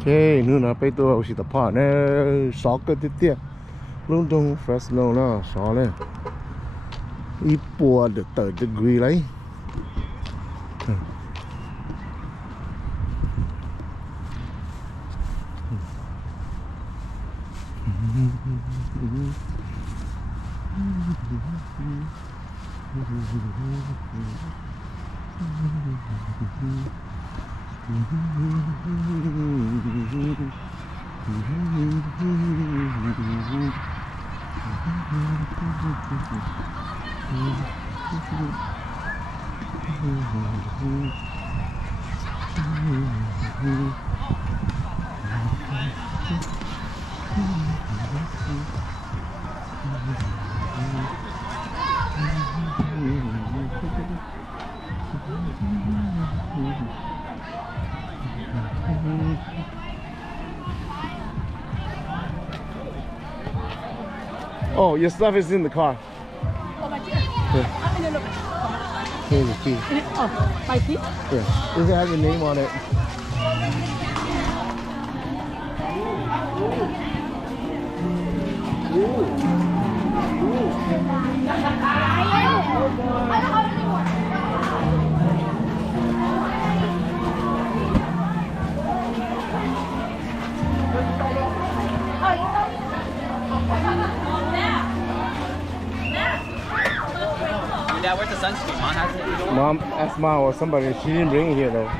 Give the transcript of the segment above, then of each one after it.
เคนู่นนะไปตัวอุชิตพอเนี่ยสอกก็เตี้ยลุงตรงเฟรสโนนะสอเลยอีปัวเดือดเติร์ดดีเลยOh, your stuff is in the car. Here's the key. Oh, my key? Yeah. Does it have your name on it? Dad, where's the sunscreen? Mom has it? Mom asked Mom or somebody. She didn't bring it here though.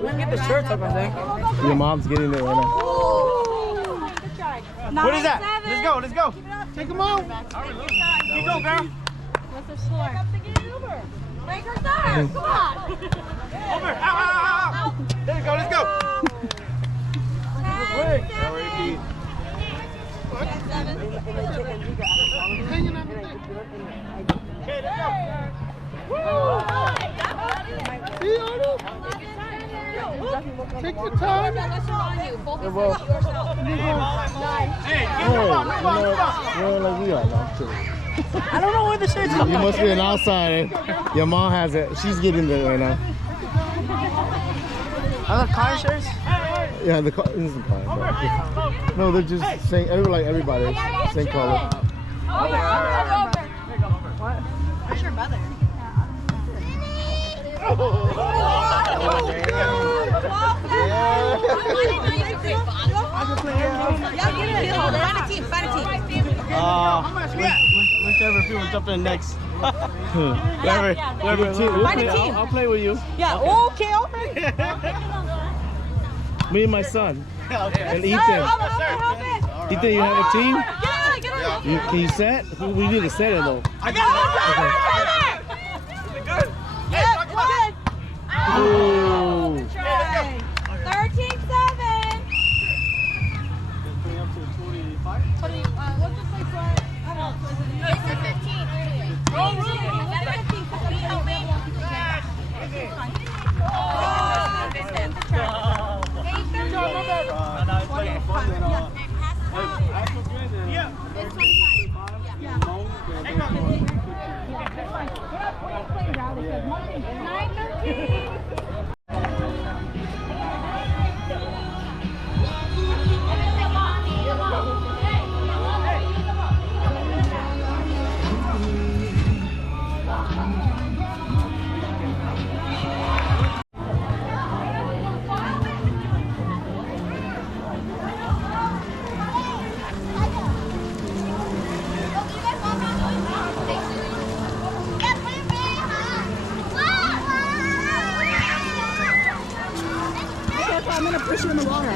We can get the shirts up, I think. Your mom's getting it right now. What is that? Let's go, let's go. Take them out. You go, girl. What's the score? Make her start. Come on. Over. Ow, ow, ow, ow. There we go, let's go. Wait. Okay, let's go. Take your time. Hey, Like we are now too. I don't know where the shirts You are. must be an outsider. Your mom has it. She's getting it right now. Are the car shirts? Yeah, the car isn't car. But, no, they're just saying like everybody, same color. Where's your mother? Whichever people jump in next. Whoever. Find a team. I'll play with you. Yeah, okay, okay. Me and my son. And Ethan. Help it. Ethan, you have a team? Get on. Can you set? We need to set it though. I got it. Good. Yeah, good. Ooh. 13-7. What's the place for? I don't know. It's a 15 earlier. I'm gonna push you in the water.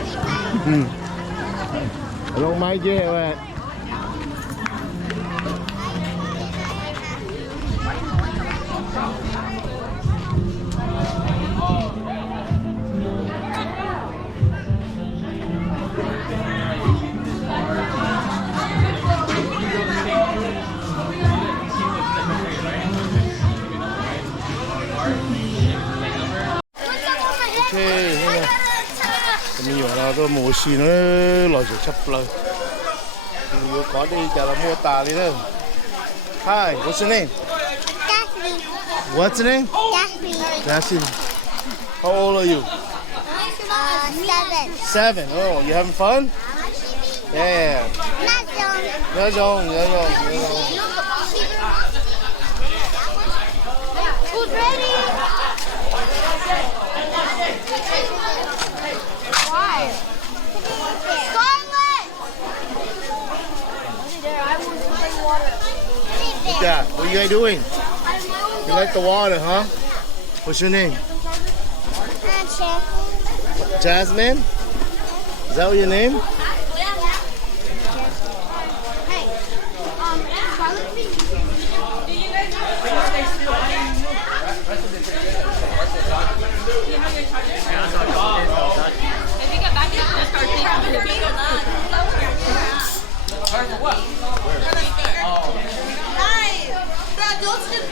I don't mind getting wet. 오케이, 그러면 이 와라도 모신을 넣어줘, 찹플러. Nhiều có đi chả là mua tà đi đâu. Hi, what's your name? Daphne. What's your name? Daphne. Dashin. How old are you? 7. 7. Oh, you having fun? Yeah. Not young. Nhớ rồng. Who's ready? Why? Scarlet! I want to bring water. Yeah, what you guys doing? You like the water, huh? What's your name? Jasmine? Is that what your name? Hey, Scarlet.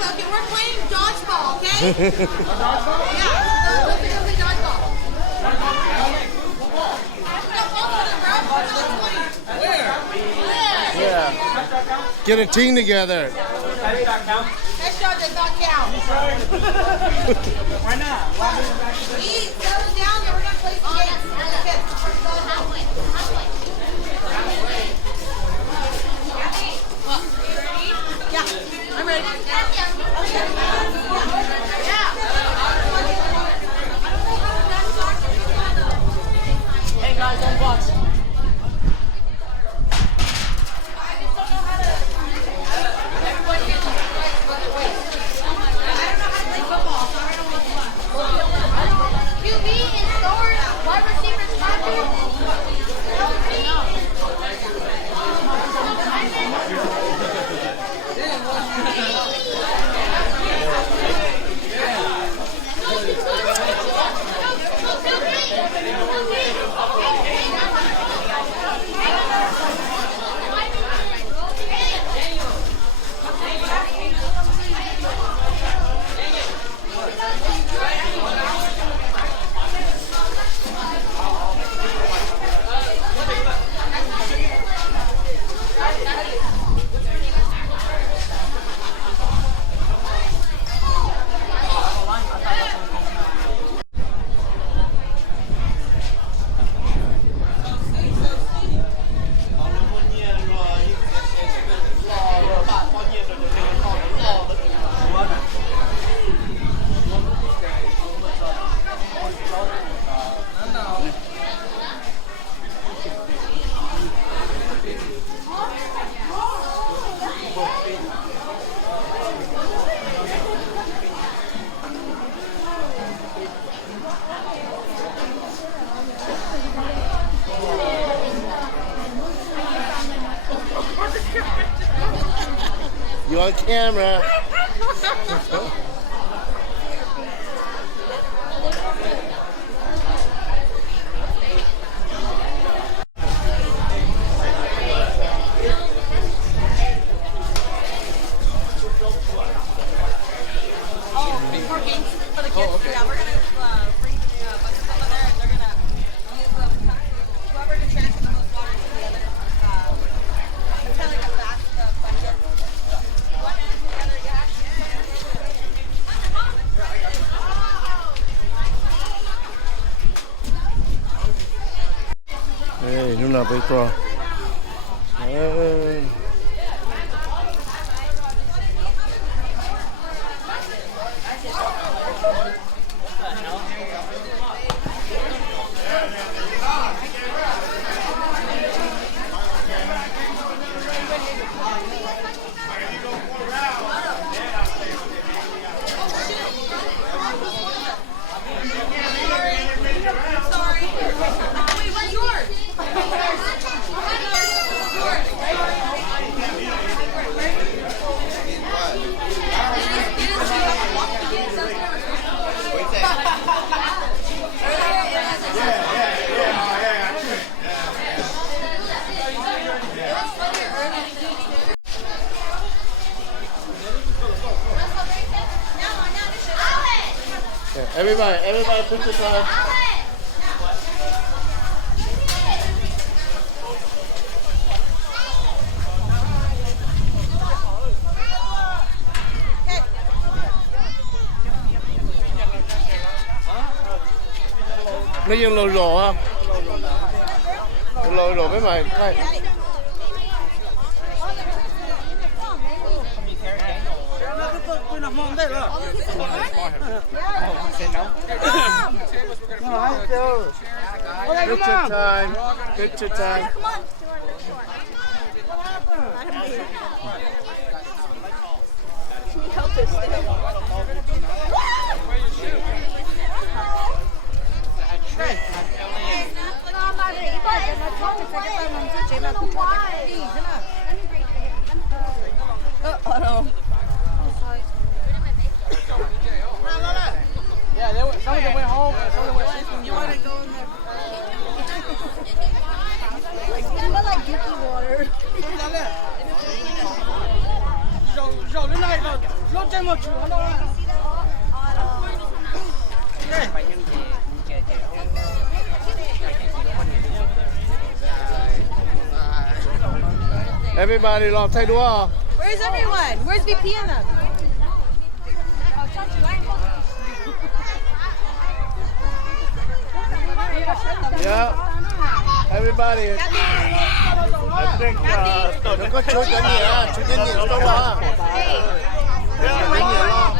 Okay, we're playing dodgeball, okay? Yeah, let's play dodgeball. Yeah. Get a team together. That shot does not count. Why not? Settle down there, we're gonna play some games. Yeah, I'm ready. Hey guys, don't box. QB and Thor's wide receivers tackle. You on camera? More games for the kids. Yeah, we're gonna bring buckets over there, and they're gonna use them. Whoever can transfer the most water to the other. It's kind of like a last bucket. One end to the other, yeah. Hey, lúc nào bây giờ? Hey. Sorry. Wait, what's yours? Everybody put your time. nó dùng lồi rổ không? Lồi rổ với mày này. Picture time. Picture time. Yeah, some of them went home and some of them went sleeping. You want to go in there? Smell like Yuki water. Rổ lên này rồi, lốt trên một chữ nó ra. Everybody love thay đua. Where's everyone? Where's VP and them? Yeah. Everybody. I think đừng có chui cái gì á, chui cái gì đâu á. Cái gì lo.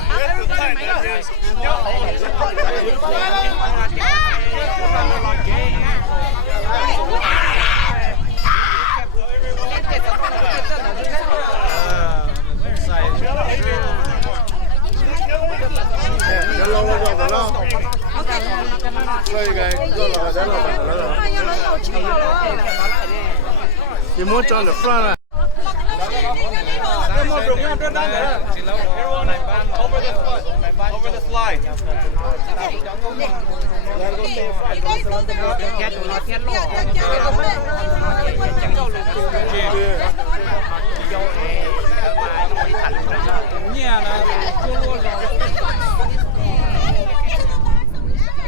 Nó lâu rồi mà lo. Đây cái là đó là. You muốn cho the front à? Over the slide.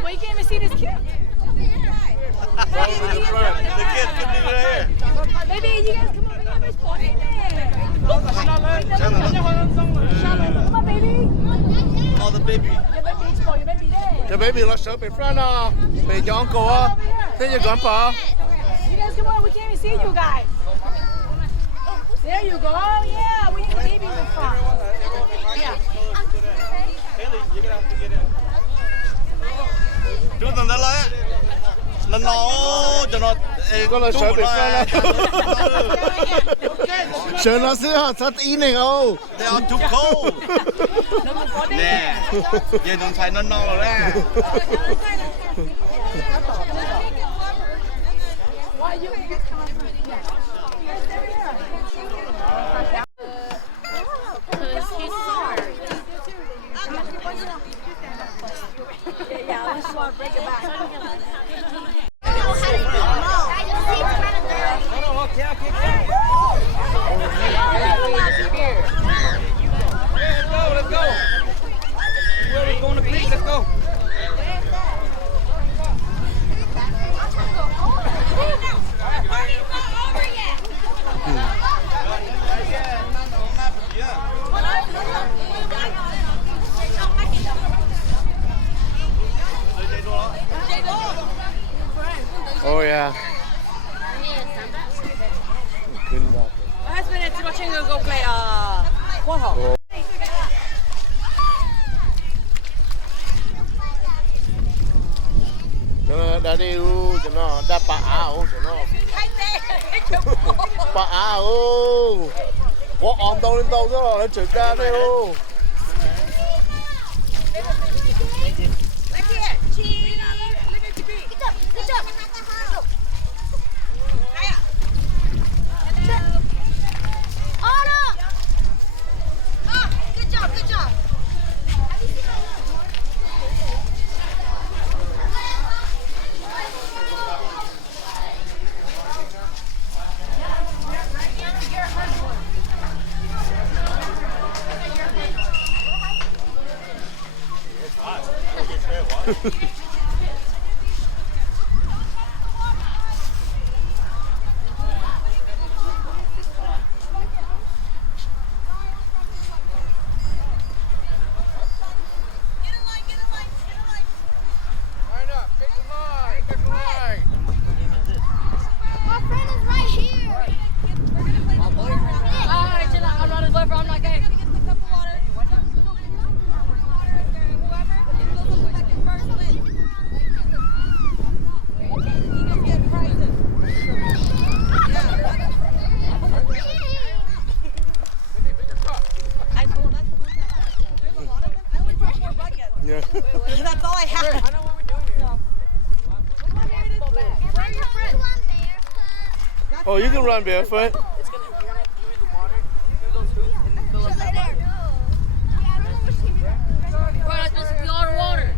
Well, you can't even see this kid. The kid couldn't even hear. Maybe you guys come over here and spot in there. Come on, baby. Oh, the baby. Your baby, spot your baby there. The baby nó sợ bị front à, bị nhón cổ á. Thế như con bò. You guys come on, we can't even see you guys. There you go. Yeah, we have babies in front. Yeah. Haley, you're gonna have to get in. Chú từng đã lấy. Nó cho nó. Con là sợ bị front á. Sợ nó sẽ hạt sát ý này không? They are too cold. Nè, giờ đừng xài nó rồi đó. Why you? Because he's smart. Yeah, let's want to break it back. Let's go. Where are we going to pick? Let's go. Oh yeah. Couldn't not. My husband is watching them go play cornhole. Cho nó đã đi cho nó đã bà áo cho nó. Bà áo. Có ôm đâu lên đâu rồi nó trượt ra đây ô. Look here. Cheese. Look at your feet. Good job. Anna. Oh, good job. Good job. Line up, take the line. boyfriend is right here. Alright, chill out. I'm not his boyfriend. I'm not gay. Get the cup of water. Whoever fills up the bucket first wins. You can get prizes. I know, that's the one time. There's a lot of them. I only brought 4 buckets. Yeah. That's all I have. I know what we're doing here. Where are your friends? Oh, you can run barefoot. You're gonna give me the water, through those hoops, and then fill up that bucket. Bro, that's basically all the water.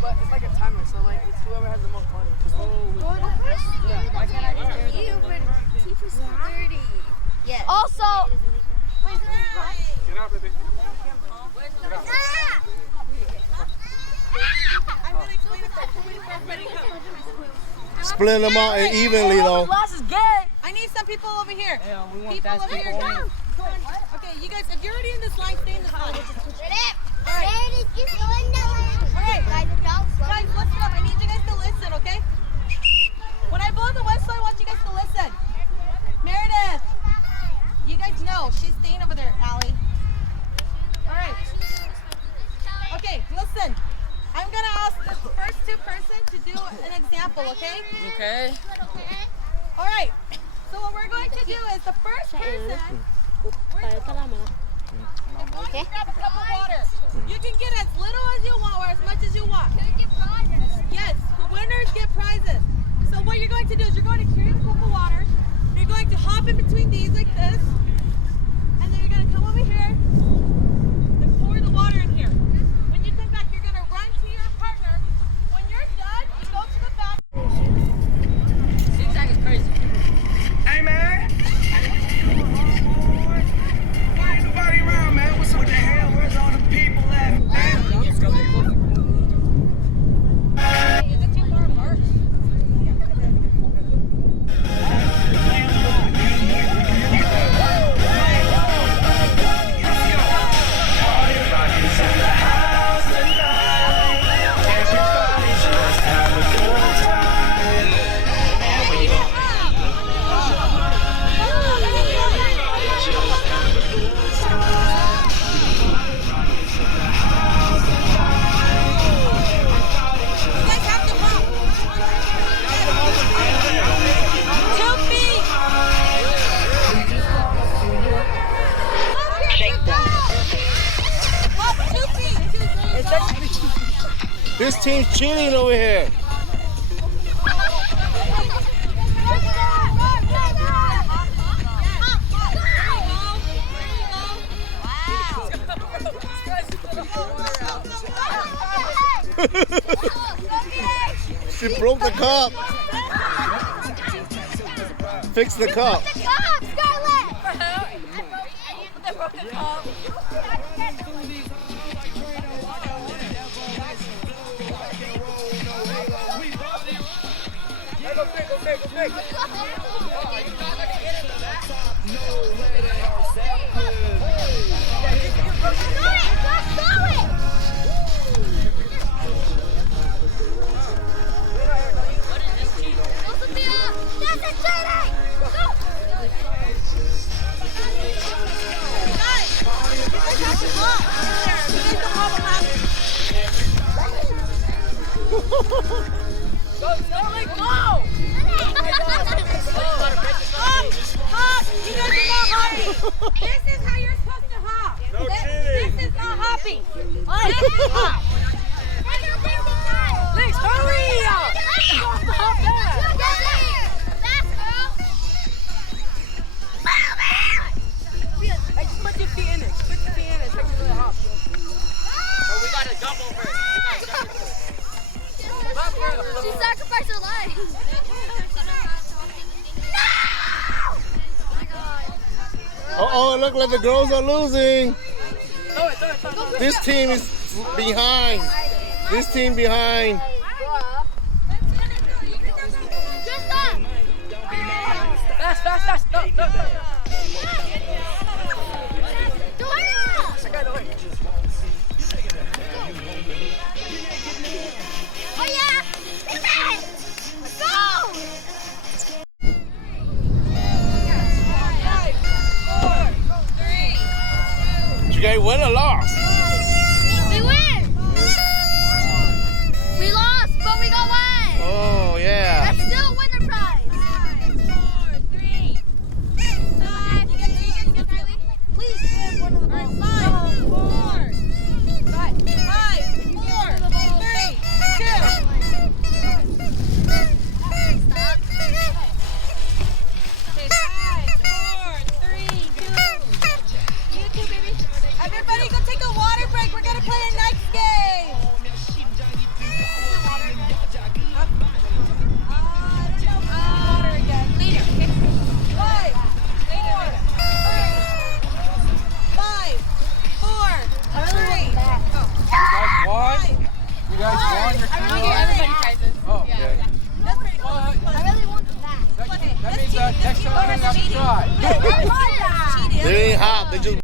But it's like a timer, so like it's whoever has the most water. Yeah. Why can't I just carry the Yes. Also, Get out, baby. I'm gonna explain it first. Everybody come. Split them out evenly though. Lost is gay. I need some people over here. Yeah, we want People fast over here. people. Come on. Okay, you guys, if you're already in this line, stay in this line. Alright. Guys, listen up. I need you guys to listen, okay? When I blow the whistle, I want you guys to listen. Meredith, you guys know she's staying over there, Allie. Alright. Okay, listen. I'm gonna ask the first 2 person to do an example, okay? Okay. Alright. So what we're going to do is the first person. We're going to grab a cup of water. You can get as little as you want or as much as you want. Yes, the winners get prizes. So what you're going to do is you're going to carry the cup of water. You're going to hop in between these like this. And then you're going to come over here and pour the water in here. When you come back, you're going to run to your partner. When you're done, you go to the back. Zigzag is crazy. Hey, man. Why ain't nobody around, man? What's up? What the hell? Where's all the people at, man? Is it too far apart? This team's cheating over here. She broke the cup. Fix the cup. This is how you're supposed to hop. No This is not hopping. This is hop. Lex, hurry up! Hop back! Hey, just put your feet in it. Put your feet in it. Take a little hop. Oh, we gotta jump over it. She sacrificed her life. Uh-oh, it looks like the girls are losing. Throw it. This team is behind. This team behind. Fast. Go. Oh yeah! Go! guys win or lost? We win. We lost, but we got one. Oh, yeah. That's still a winner prize. 5, 4, 3. Please give one of the balls. 5, 4. 5, 4, 3, 2. Stop. Okay, 5, 4, 3, 2. You too, baby. Everybody go take a water break. We're gonna play a next game. Water again. Later. 5, 4, 3. 5, 4, 3. You guys won your team? Everybody prizes. Oh, okay. That's pretty cool. I really want that. That means next time we're going to have to try. They ain't hot. They just